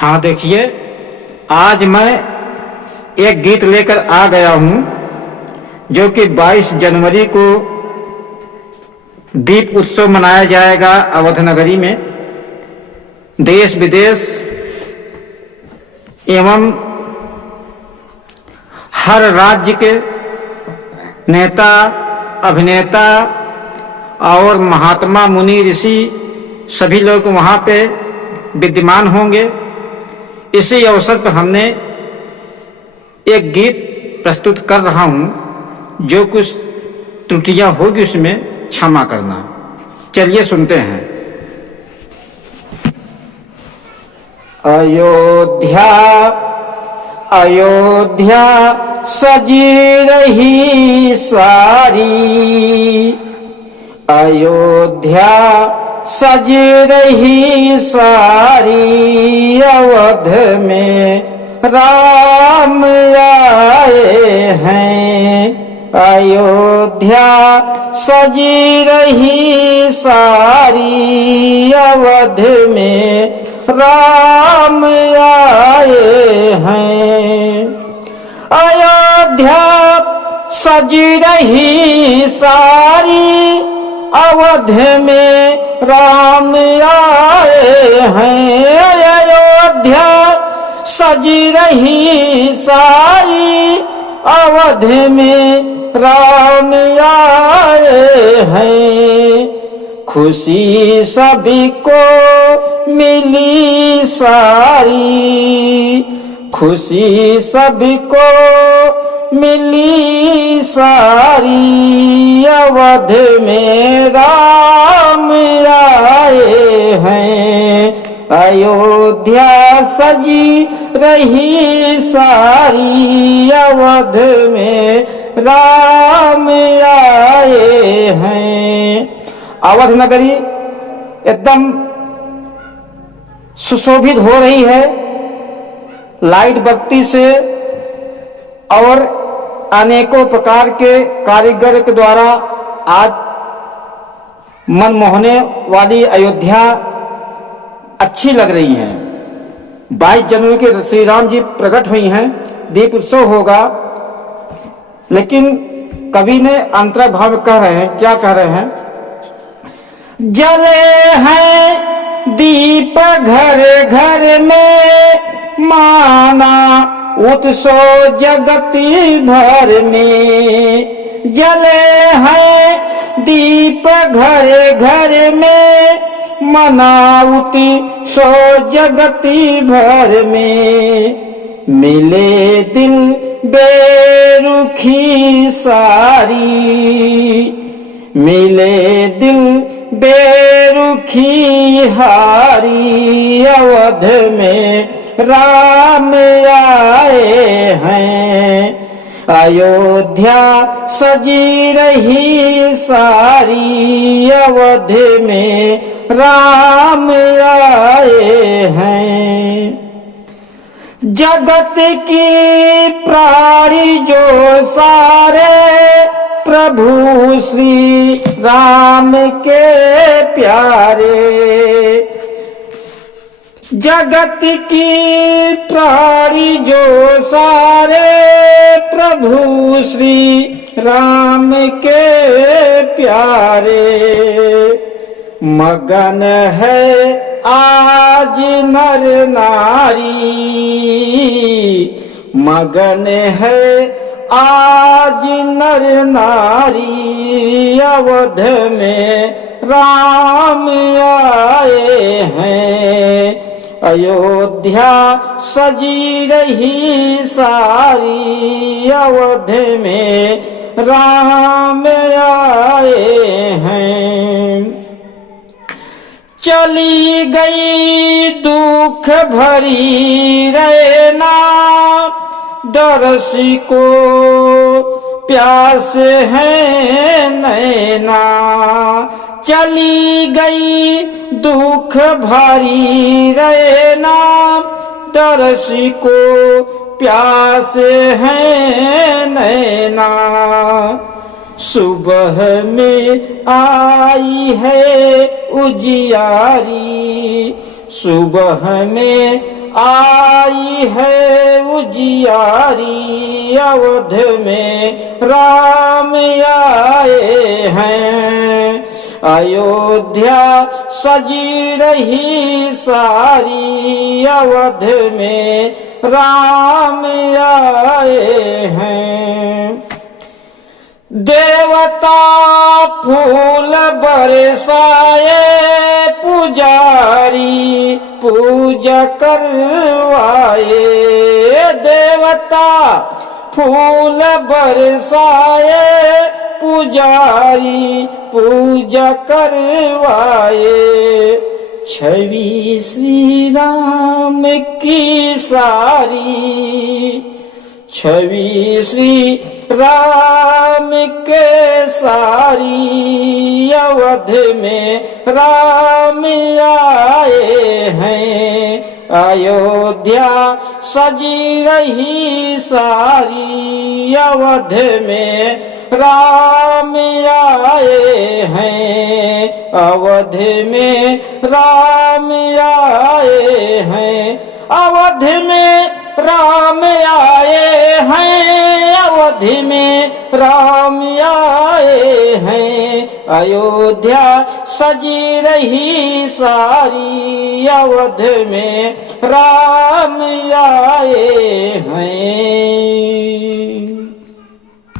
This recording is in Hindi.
हाँ देखिए, आज मैं एक गीत लेकर आ गया हूँ जो कि 22 जनवरी को दीप उत्सव मनाया जाएगा अवध नगरी में। देश विदेश एवं हर राज्य के नेता, अभिनेता और महात्मा, मुनि, ऋषि सभी लोग वहाँ पे विद्यमान होंगे। इसी अवसर पर हमने एक गीत प्रस्तुत कर रहा हूँ, जो कुछ त्रुटियां होगी उसमें क्षमा करना। चलिए सुनते हैं। अयोध्या अयोध्या सजी रही सारी, अयोध्या सज रही सारी, अवध में राम आए हैं। अयोध्या सज रही सारी, अवध में राम आए हैं। अयोध्या सज रही सारी, अवध में राम आए हैं। अयोध्या सज रही सारी, अवध में राम आए हैं। खुशी सभी को मिली सारी, खुशी सभी को मिली सारी, अवध में राम आए हैं। अयोध्या सजी रही सारी, अवध में राम आए हैं। अवध नगरी एकदम सुशोभित हो रही है लाइट बत्ती से, और अनेकों प्रकार के कारीगर के द्वारा आज मन मोहने वाली अयोध्या अच्छी लग रही है। 22 जनवरी के श्री राम जी प्रकट हुई हैं, दीप उत्सव होगा। लेकिन कवि ने अंतर्भाव कह रहे हैं, क्या कह रहे हैं? जले हैं दीप घर घर में, माना उत्सव जगती भर में। जले हैं दीप घर घर में, मनाउती सो जगती भर में। मिले दिल बेरुखी सारी, मिले दिल बेरुखी हारी, अवध में राम आए हैं। अयोध्या सजी रही सारी, अवध में राम आए हैं। जगत की प्राणी जो सारे, प्रभु श्री राम के प्यारे। जगत की प्राणी जो सारे, प्रभु श्री राम के प्यारे। मगन है आज नर नारी, मगन है आज नर नारी, अवध में राम आए हैं। अयोध्या सजी रही सारी, अवध में राम आए हैं। चली गई दुख भरी रैना, दरस को प्यास है नैना। चली गई दुख भरी रैना, दरस को प्यास है नैना। सुबह में आई है उजियारी, सुबह में आई है उजियारी, अवध में राम आए हैं। अयोध्या सजी रही सारी, अवध में राम आए हैं। देवता फूल बरसाए, पुजारी पूजा करवाए। देवता फूल बरसाए, पुजारी पूजा करवाए। छवि श्री राम की सारी, छवि श्री राम के सारी, अवध में राम आए हैं। अयोध्या सजी रही सारी, अवध में राम आए हैं। अवध में राम आए हैं। अवध में राम आए हैं। अवध में राम आए हैं। अयोध्या सजी रही सारी, अवध में राम आए हैं।